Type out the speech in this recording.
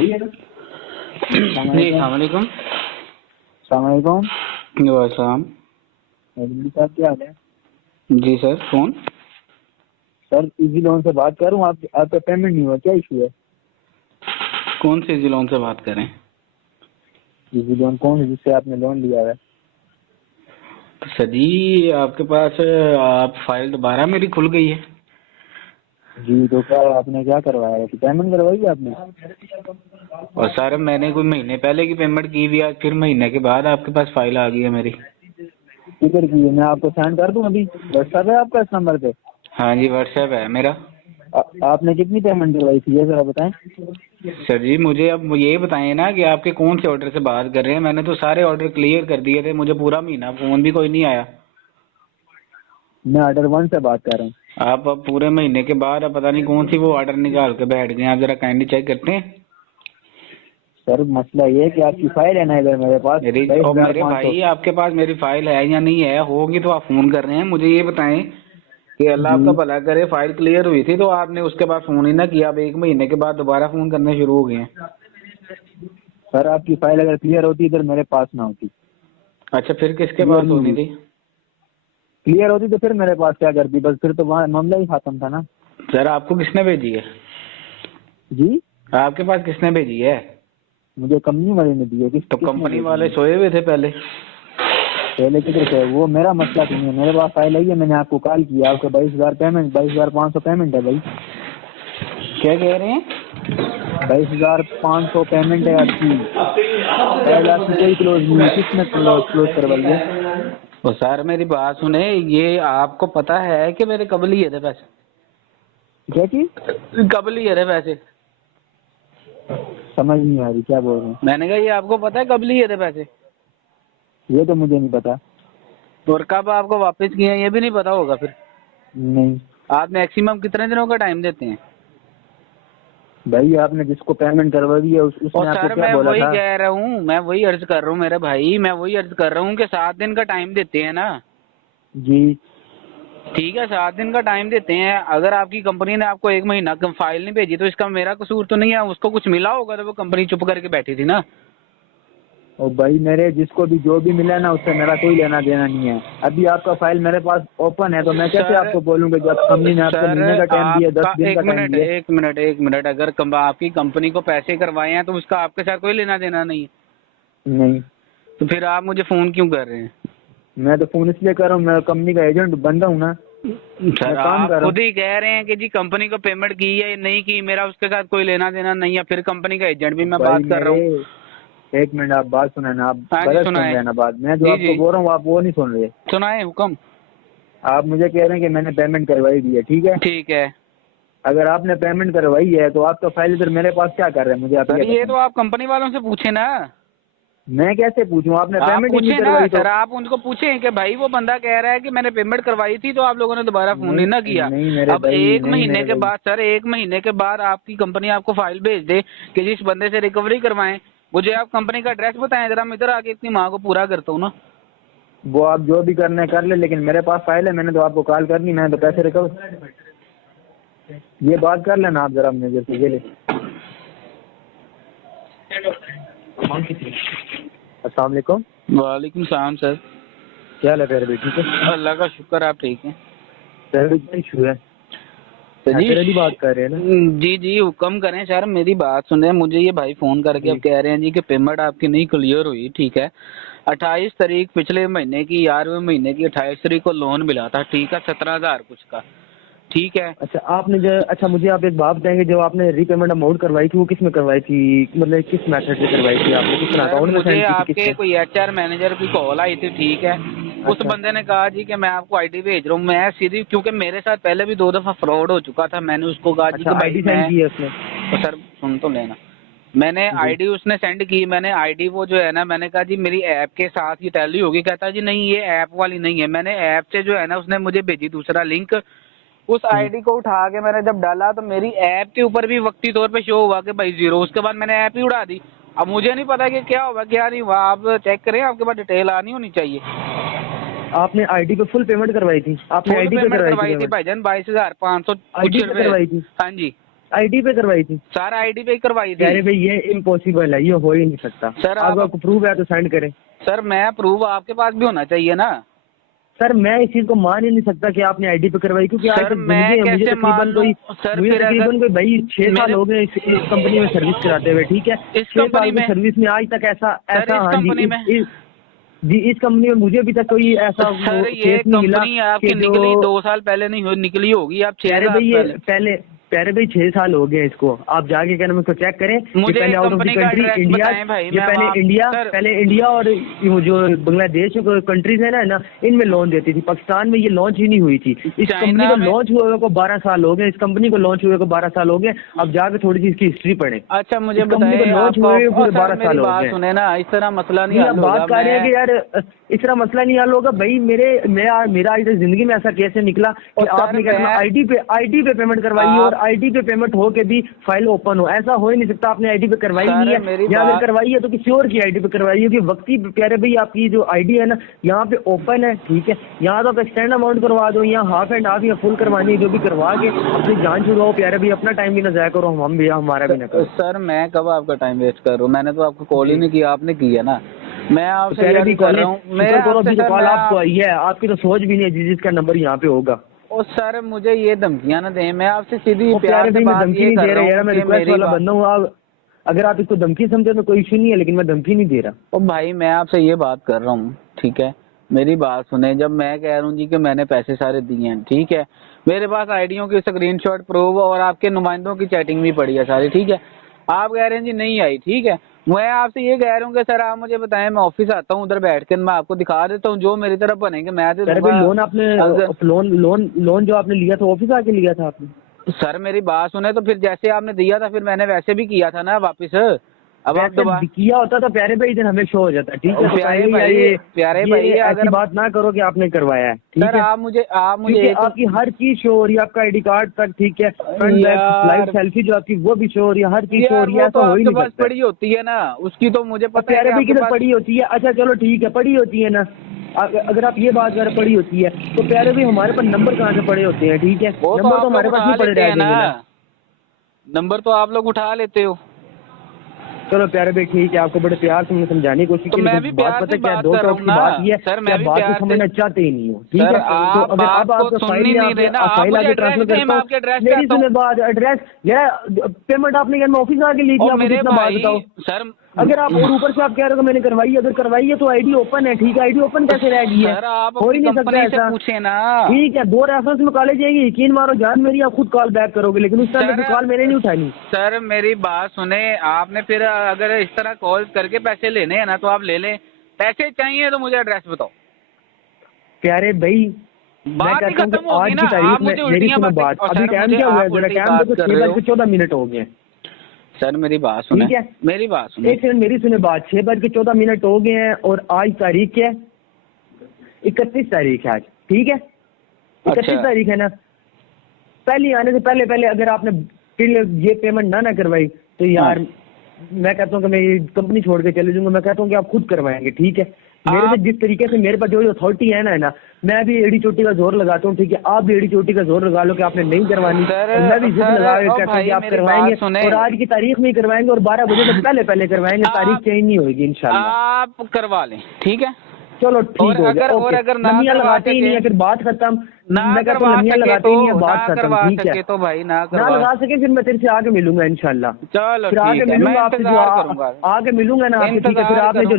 जी सलामकुम। सलामकुम। वालेकुम। साहब क्या हाल है? जी सर, कौन? सर इजी लोन से बात कर रहा हूँ। आपका पेमेंट नहीं हुआ, क्या इशू है? कौन से लोन से बात करें? इजी लोन कौन है जिससे आपने लोन लिया है? तो सर जी आपके पास आप फाइल दोबारा मेरी खुल गई है। जी तो क्या आपने क्या करवाया है? पेमेंट करवाई है आपने? और सर मैंने कोई महीने पहले की पेमेंट की हुई, आज फिर महीने के बाद आपके पास फाइल आ गई है मेरी। किधर की है? मैं आपको सेंड कर दूँ अभी? व्हाट्सएप है आपका इस नंबर पे? हाँ जी व्हाट्सएप है मेरा। आपने कितनी पेमेंट करवाई थी ये जरा बताएं। सर जी मुझे अब ये बताएं ना कि आपके कौन से ऑर्डर से बात कर रहे हैं। मैंने तो सारे ऑर्डर क्लियर कर दिए थे, मुझे पूरा महीना फोन भी कोई नहीं आया। मैं ऑर्डर 1 से बात कर रहा हूँ। आप अब पूरे महीने के बाद अब पता नहीं कौन सी वो ऑर्डर निकाल के बैठ गए। आप जरा काइंडली चेक करते हैं। सर मसला ये है कि आपकी फाइल है ना इधर मेरे पास मेरे 22,500। भाई आपके पास मेरी फाइल है या नहीं है? होगी तो आप फोन कर रहे हैं। मुझे ये बताएं कि अल्लाह आपका जी भला करे, फाइल क्लियर हुई थी तो आपने उसके बाद फोन ही ना किया। अब एक महीने के बाद दोबारा फोन करने शुरू हो गए हैं। सर आपकी फाइल अगर क्लियर होती इधर मेरे पास ना होती। अच्छा फिर किसके क्लियर पास नहीं होनी हुई। थी? क्लियर होती तो फिर मेरे पास क्या करती? बस फिर तो वहाँ मामला ही खत्म था ना। सर आपको किसने भेजी है? जी आपके पास किसने भेजी है? मुझे कंपनी वाले ने दी है। तो किसने कंपनी भेजी वाले है? सोए हुए थे पहले। पहले किधर से? वो मेरा मसला तो नहीं है, मेरे पास फाइल आई है। मैंने आपको कॉल किया, आपका 22,000 पेमेंट 22,500 पेमेंट है भाई। क्या कह रहे हैं? 22,500 पेमेंट है आपकी। फाइल आपकी कोई क्लोज नहीं हुई, किसने क्लोज करवाई है? तो सर मेरी बात सुने, ये आपको पता है कि मेरे कब लिए थे पैसे? क्या चीज? कब लिए थे पैसे? समझ नहीं आ रही क्या बोल रहे हैं। मैंने कहा ये आपको पता है कब लिए थे पैसे? ये तो मुझे नहीं पता। और कब आपको वापस किए हैं ये भी नहीं पता होगा फिर? नहीं आप मैक्सिमम कितने दिनों का टाइम देते हैं? भाई, आपने जिसको पेमेंट करवा दी है और उसने आपको सर क्या मैं बोला वही था? कह रहा हूँ, मैं वही अर्ज कर रहा हूँ मेरे भाई, मैं वही अर्ज कर रहा हूँ कि 7 दिन का टाइम देते हैं ना। जी ठीक है 7 दिन का टाइम देते हैं। अगर आपकी कंपनी ने आपको 1 महीना फाइल नहीं भेजी तो इसका मेरा कसूर तो नहीं है। उसको कुछ मिला होगा तो वो कंपनी चुप करके बैठी थी ना। और भाई मेरे जिसको भी जो भी मिला ना उससे मेरा कोई लेना देना नहीं है। अभी आपका फाइल मेरे पास ओपन है तो मैं कैसे सर आपको बोलूंगा जब कंपनी ने आपको सर महीने का टाइम दिया, 10 आपका दिन एक का टाइम मिनट दिया। एक मिनट एक मिनट, अगर आपकी कंपनी को पैसे करवाए हैं तो उसका आपके साथ कोई लेना देना नहीं है। नहीं, तो फिर आप मुझे फोन क्यों कर रहे हैं? मैं तो फोन इसलिए कर रहा हूँ, मैं कंपनी का एजेंट बंदा हूँ ना। सर मैं काम आप कर रहा खुद हूँ। ही कह रहे हैं कि जी कंपनी को पेमेंट की है नहीं की, मेरा उसके साथ कोई लेना देना नहीं है। फिर कंपनी का एजेंट भी मैं भाई बात कर रहा मेरे हूँ। एक मिनट आप बात सुने ना, आप हाँ जी गलत सुन सुनाए। रहे हैं ना बात। मैं जो जी आपको जी बोल रहा हूँ आप वो नहीं सुन रहे। सुनाए हुक्म। आप मुझे कह रहे हैं कि मैंने पेमेंट करवाई दी है, ठीक है। ठीक है अगर आपने पेमेंट करवाई है तो आपका फाइल इधर मेरे पास क्या कर रहे हैं, मुझे आप सर, ये ये बताएं। तो आप कंपनी वालों से पूछे ना। मैं कैसे पूछूं? आपने आप पेमेंट ही नहीं पूछे ना करवाई तो। सर, आप उनको पूछे कि भाई वो बंदा कह रहा है कि मैंने पेमेंट करवाई थी तो आप लोगों ने दोबारा फोन नहीं ही ना किया। नहीं मेरे अब भाई, एक नहीं महीने मेरे के भाई। बाद सर, 1 महीने के बाद आपकी कंपनी आपको फाइल भेज दे कि जिस बंदे से रिकवरी करवाएं, मुझे आप कंपनी का एड्रेस बताएं जरा, मैं इधर आके इतनी माँ को पूरा करता हूँ ना। वो आप जो भी करना है कर ले, लेकिन मेरे पास फाइल है। मैंने तो आपको कॉल करनी, मैंने तो पैसे रिकवर। ये बात कर लेना आप जरा मैनेजर से, ये ले। अस्सलाम वालेकुम। वालेकुम सलाम सर। क्या हाल है तेरे? ठीक है अल्लाह का शुक्र, आप ठीक हैं? तेरे क्या इशू है? तो जी हैदर अली बात कर रहे हैं ना? जी जी हुक्म करें सर, मेरी बात सुने। मुझे ये भाई फोन करके अब जी कह रहे हैं जी कि पेमेंट आपकी नहीं क्लियर हुई। ठीक है 28 तारीख पिछले महीने की 11वें महीने की 28 तारीख को लोन मिला था, ठीक है 17,000 कुछ का, ठीक है। अच्छा आपने जो, अच्छा मुझे आप एक बात बताएंगे, जो आपने रीपेमेंट अमाउंट करवाई थी वो किस में करवाई थी? मतलब किस मेथड से करवाई थी आपने? किस सर अकाउंट में मुझे सेंड की थी, आपके किससे? कोई HR मैनेजर की कॉल आई थी, ठीक है। उस अच्छा बंदे ने कहा जी कि मैं आपको आईडी भेज रहा हूँ। मैं सीधी, क्योंकि मेरे साथ पहले भी 2 दफा फ्रॉड हो चुका था, मैंने उसको कहा जी अच्छा कि भाई आईडी सेंड मैं, की है उसने? तो सर सुन तो लेना। मैंने जी आईडी उसने सेंड की, मैंने आईडी वो जो है ना, मैंने कहा जी मेरी ऐप के साथ ही टैली होगी। कहता जी नहीं ये ऐप वाली नहीं है। मैंने ऐप से जो है ना, उसने मुझे भेजी दूसरा लिंक। उस आईडी को उठा के मैंने जब डाला तो मेरी ऐप के ऊपर भी वक्ती तौर पे शो हुआ कि भाई 0। उसके बाद मैंने ऐप ही उड़ा दी। अब मुझे नहीं पता कि क्या हुआ क्या नहीं हुआ, आप चेक करें, आपके पास डिटेल आनी होनी चाहिए। आपने आईडी पे फुल पेमेंट करवाई थी? आपने फुल आईडी पे पेमेंट करवाई थी करवाई थी पेमेंट? भाईजान, 22,500 कुछ आईडी पे रुपए। करवाई थी? हाँ जी आईडी पे करवाई थी? सर आईडी पे ही करवाई थी। अरे भाई ये इम्पॉसिबल है, ये हो ही नहीं सकता। सर आपको प्रूफ है तो सेंड करें। सर मैं प्रूफ आपके पास भी होना चाहिए ना। सर मैं इस चीज को मान ही नहीं सकता कि आपने आईडी पे करवाई, क्योंकि आज तक मुझे तकरीबन कोई भाई 6 साल हो गए इस कंपनी में सर्विस कराते हुए, ठीक है। 6 साल की सर्विस में आज तक ऐसा हाँ जी जी इस कंपनी में मुझे अभी तक कोई ऐसा सर ये कंपनी आपकी निकली 2 साल पहले नहीं निकली होगी, आप 6 साल पहले भाई 6 साल हो गए इसको। आप जाके कहना मुझको चेक करें। मुझे पहले out of the country India, पहले इंडिया और जो बांग्लादेश कंट्रीज है ना इनमें लोन देती थी। पाकिस्तान में ये लॉन्च ही नहीं हुई थी। इस कंपनी को लॉन्च हुए को 12 साल हो गए। इस कंपनी को लॉन्च हुए को 12 साल हो गए। अब जाके थोड़ी सी इसकी हिस्ट्री पढ़े। अच्छा मुझे बताइए, लॉन्च हुए पूरे 12 साल हो गए। सुने ना, इस तरह मसला नहीं हल होगा। बात कर रहे हैं कि यार इस तरह मसला नहीं हल होगा भाई। मेरा आज तक जिंदगी में ऐसा कैसे निकला कि आपने कहना आईडी पे पेमेंट करवाई और आईडी पे पेमेंट हो के भी फाइल ओपन हो, ऐसा हो ही नहीं सकता। आपने आईडी पे करवाई नहीं है, या अगर करवाई है तो किसी और की आईडी पे करवाई है। कि वक्ती प्यारे भाई आपकी जो आईडी है ना यहाँ पे ओपन है, ठीक है। यहाँ तो आप एक्सटेंड अमाउंट करवा दो, यहाँ हाफ एंड हाफ या फुल करवानी है, जो भी करवा के अपनी जान छुड़ाओ प्यारे भाई। अपना टाइम भी ना जाया करो, हम भी हमारा भी ना करो। सर मैं कब आपका टाइम वेस्ट कर रहा हूँ? मैंने तो आपको कॉल ही नहीं किया, आपने किया ना। मैं आपसे भी कर रहा हूँ, कॉल आपको आई है, आपकी तो सोच भी नहीं है जिसका नंबर यहाँ पे होगा। ओ सर मुझे ये धमकियां ना दें, मैं आपसे सीधी प्यार से बात ये कर रहा हूँ। मैं रिक्वेस्ट वाला बंदा हूँ। आप अगर आप इसको धमकी समझे तो कोई इशू नहीं है, लेकिन मैं धमकी नहीं दे रहा। ओ भाई मैं आपसे ये बात कर रहा हूँ, ठीक है, मेरी बात सुने। जब मैं कह रहा हूँ जी कि मैंने पैसे सारे दिए हैं, ठीक है, मेरे पास आईडियों की स्क्रीनशॉट प्रूफ और आपके नुमाइंदों की चैटिंग भी पड़ी है सारी, ठीक है। आप कह रहे हैं जी नहीं आई, ठीक है। मैं आपसे ये कह रहा हूँ कि सर आप मुझे बताएं, मैं ऑफिस आता हूँ, उधर बैठ कर मैं आपको दिखा देता हूँ जो मेरी तरफ बनेंगे मैं दे दूंगा। लोन आपने लोन जो आपने लिया था ऑफिस आके लिया था आपने? सर मेरी बात सुने, तो फिर जैसे आपने दिया था फिर मैंने वैसे भी किया था ना वापस। अब आप दोबारा किया होता तो प्यारे भाई इधर हमें शो हो जाता, ठीक है। प्यारे भाई अगर बात ना करो कि आपने करवाया है, ठीक है। आप मुझे आपकी हर चीज शो हो रही है, आपका आईडी कार्ड तक, ठीक है। फ्रंट बैक लाइव सेल्फी जो आपकी वो भी शो हो रही है, हर चीज शो हो रही है। ऐसा हो ही नहीं सकता। पड़ी होती है ना उसकी, तो मुझे पता है प्यारे भाई किधर पड़ी होती है। अच्छा चलो ठीक है, पड़ी होती है ना। अगर आप ये बात कर पड़ी होती है तो प्यारे भाई हमारे पास नंबर कहाँ से पड़े होते हैं, ठीक है। नंबर तो हमारे पास नहीं पड़े रहते हैं, नंबर तो आप लोग उठा लेते हो। चलो प्यारे भाई ठीक है, आपको बड़े प्यार से समझाने की कोशिश की। मैं भी प्यार से बात कर रहा हूँ ना सर, मैं भी बात को समझना चाहते ही नहीं हो, ठीक है। तो अगर अब आपको फाइल आगे ट्रांसफर करता हूँ, मेरी सुने बात एड्रेस यार पेमेंट आपने क्या मैं ऑफिस आके ली थी, आप मुझे इतना बात बताओ सर। अगर आप और ऊपर से आप कह रहे हो मैंने करवाई, अगर करवाई है तो आईडी ओपन है, ठीक है। आईडी ओपन कैसे रह गई है? हो ही नहीं सकता ऐसा, पूछे ना, ठीक है। 2 रेफरेंस में कॉलेज जाएगी, यकीन मारो जान मेरी, आप खुद कॉल बैक करोगे, लेकिन उस टाइम कॉल मैंने नहीं उठानी। सर मेरी बात सुने, आपने फिर अगर इस तरह कॉल करके पैसे लेने हैं ना तो आप ले लें। पैसे चाहिए तो मुझे एड्रेस बताओ प्यारे भाई। बात ही खत्म होगी ना, आप मुझे उल्टियां बात। अभी टाइम क्या हुआ है जरा? टाइम देखो 6:14 मिनट हो गए। सर मेरी बात सुने, ठीक है, मेरी बात सुने, एक सेकंड मेरी सुने बात। 6:14 हो गए हैं और आज तारीख क्या है? 31 तारीख है आज, ठीक है। 31 तारीख है ना। पहले आने से पहले अगर आपने ये पेमेंट ना करवाई तो यार मैं कहता हूँ कि मैं ये कंपनी छोड़ के चले जाऊंगा। मैं कहता हूँ कि आप खुद करवाएंगे, ठीक है। मेरे से जिस तरीके से मेरे पास जो अथॉरिटी है ना मैं भी एड़ी चोटी का जोर लगाता हूँ, ठीक है। आप भी एड़ी चोटी का जोर लगा लो कि आपने नहीं करवानी, मैं भी जिद लगा कहता हूँ कि आप करवाएंगे और आज की तारीख में करवाएंगे और 12 बजे से पहले करवाएंगे। तारीख चेंज नहीं होगी इंशाल्लाह। आप करवा लें, ठीक है। चलो ठीक हो गया। और अगर नमियाँ लगाते ही नहीं है फिर बात खत्म। मैं कहता हूँ नमियाँ लगाते ही नहीं है, बात खत्म, ठीक है। तो भाई ना लगा सके फिर मैं तेरे से आके मिलूंगा इंशाल्लाह। चलो फिर आके मिलूंगा आपसे, जो आके मिलूंगा ना आपसे, ठीक है। फिर आपने जो